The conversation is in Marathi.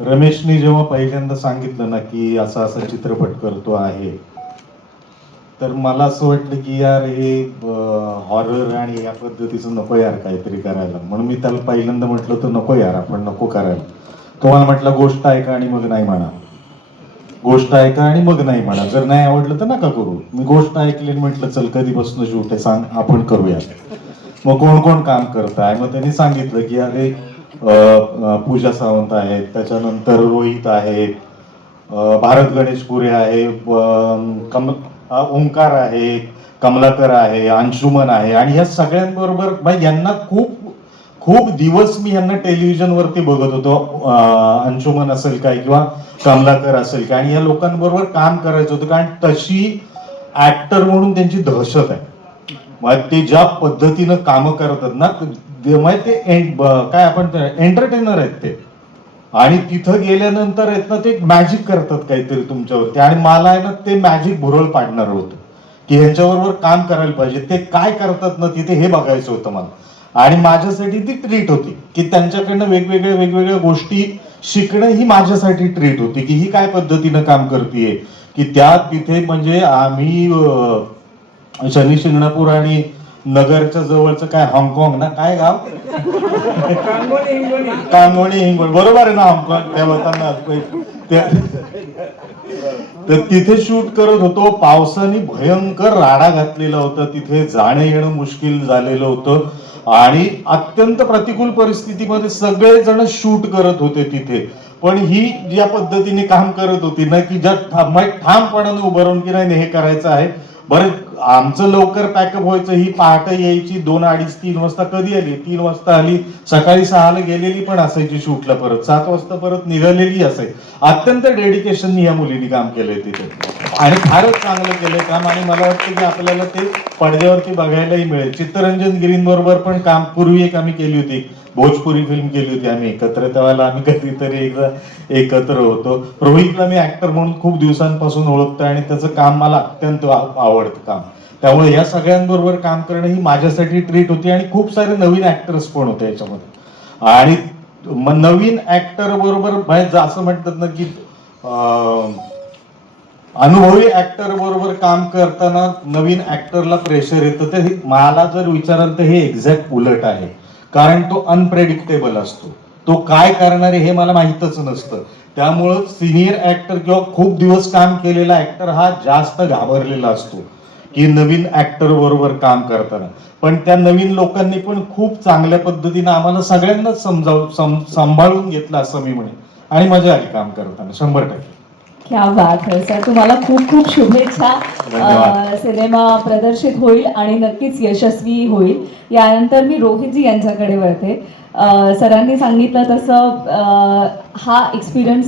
रमेशने जेव्हा पहिल्यांदा सांगितलं ना की असा असा चित्रपट करतो आहे, तर मला असं वाटलं की यार हे हॉरर आणि या पद्धतीचं नको यार काहीतरी करायला. म्हणून मी त्याला पहिल्यांदा म्हटलं तर नको यार, आपण नको करायला. तो मला म्हटलं गोष्ट ऐका आणि मग नाही म्हणा, गोष्ट ऐका आणि मग नाही म्हणा, जर नाही आवडलं तर नका करू. मी गोष्ट ऐकली आणि म्हटलं चल कधीपासून शूट आहे सांग, आपण करूया. मग कोण कोण काम करत आहे, मग त्यांनी सांगितलं की अरे पूजा सावंत आहेत, त्याच्यानंतर रोहित आहेत, भारत गणेश पुरे आहे, ओंकार आहे, कमलाकर आहे, अंशुमन आहे. आणि ह्या सगळ्यांबरोबर यांना खूप खूप दिवस मी यांना टेलिव्हिजनवरती बघत होतो. अंशुमन असेल काय किंवा कमलाकर असेल काय, आणि या लोकांबरोबर काम करायचं होतं, कारण तशी ऍक्टर म्हणून त्यांची दहशत आहे. मग ते ज्या पद्धतीनं काम करतात ना, ते काय आपण एंटरटेनर आहेत ते. आणि तिथं गेल्यानंतर आहेत ना ते मॅजिक करतात काहीतरी तुमच्यावरती, आणि मला आहे ना ते मॅजिक भुरळ पाडणार होतं की ह्यांच्याबरोबर काम करायला पाहिजे. ते काय करतात ना तिथे हे बघायचं होतं मला. आणि माझ्यासाठी ती ट्रीट होती की त्यांच्याकडनं वेगवेगळ्या गोष्टी शिकणं ही माझ्यासाठी ट्रीट होती की ही काय पद्धतीनं काम करतेय. की त्या तिथे म्हणजे आम्ही शनी शिंगणापूर आणि नगरच्या जवळचं काय हाँगकाँग ना, काय गाव कांगोणी हिंगोली, बरोबर आहे ना हाँगकाँग. त्या होताना तर तिथे शूट करत होतो. पावसाने भयंकर राडा घातलेला होता, तिथे जाणं येणं मुश्किल झालेलं होतं. आणि अत्यंत प्रतिकूल परिस्थितीमध्ये सगळेजण शूट करत होते तिथे. पण ही ज्या पद्धतीने काम करत होती ना की ज्या ठामपणाने उभं राहून की नाही हे करायचं आहे. बरं आमचं लवकर पॅकअप व्हायचं, ही पहाटे यायची 2, 2:30, 3 वाजता. कधी आली? 3 वाजता आली. सकाळी 6ला गेलेली पण असायची शूटला, परत 7 वाजता परत निघालेली असायची. अत्यंत डेडिकेशन या मुलीने काम केलंय तिथे, आणि फारच चांगलं केलंय काम. आणि मला वाटतं की आपल्याला ते पडद्यावरती बघायलाही मिळेल. चित्तरंजन गिरींबरोबर पण काम पूर्वी एक आम्ही केली होती, भोजपुरी फिल्म केली होती आम्ही एकत्र. त्यावेळेला आम्ही कधीतरी एकदा एकत्र होतो. रोहितला मी ऍक्टर म्हणून खूप दिवसांपासून ओळखतो आणि त्याचं काम मला अत्यंत आवडतं काम. त्यामुळे या सगळ्यांबरोबर काम करणं ही माझ्यासाठी ट्रीट होती. आणि खूप सारे नवीन ऍक्टर्स पण होते याच्यामध्ये. आणि नवीन ऍक्टर बरोबर असं म्हणतात ना की अनुभवी ऍक्टर बरोबर काम करताना नवीन ऍक्टरला प्रेशर येतं. तर मला जर विचाराल तर हे एक्झॅक्ट उलट आहे. कारण तो अनप्रेडिक्टेबल असतो, तो काय करणार आहे हे मला माहीतच नसतं. त्यामुळं सिनियर ऍक्टर किंवा खूप दिवस काम केलेला ऍक्टर हा जास्त घाबरलेला असतो की नवीन ऍक्टर बरोबर काम करताना. पण त्या नवीन लोकांनी पण खूप चांगल्या पद्धतीने आम्हाला सगळ्यांनाच सांभाळून घेतलं असं मी म्हणेन. आणि मजा आली काम करताना 100%. क्या बात है सर, तुम्हाला खूप खूप शुभेच्छा. सिनेमा प्रदर्शित होईल आणि नक्कीच यशस्वी होईल. यानंतर मी रोहितजी यांच्याकडे वळते. सरांनी सांगितलं तसं हा एक्सपिरियन्स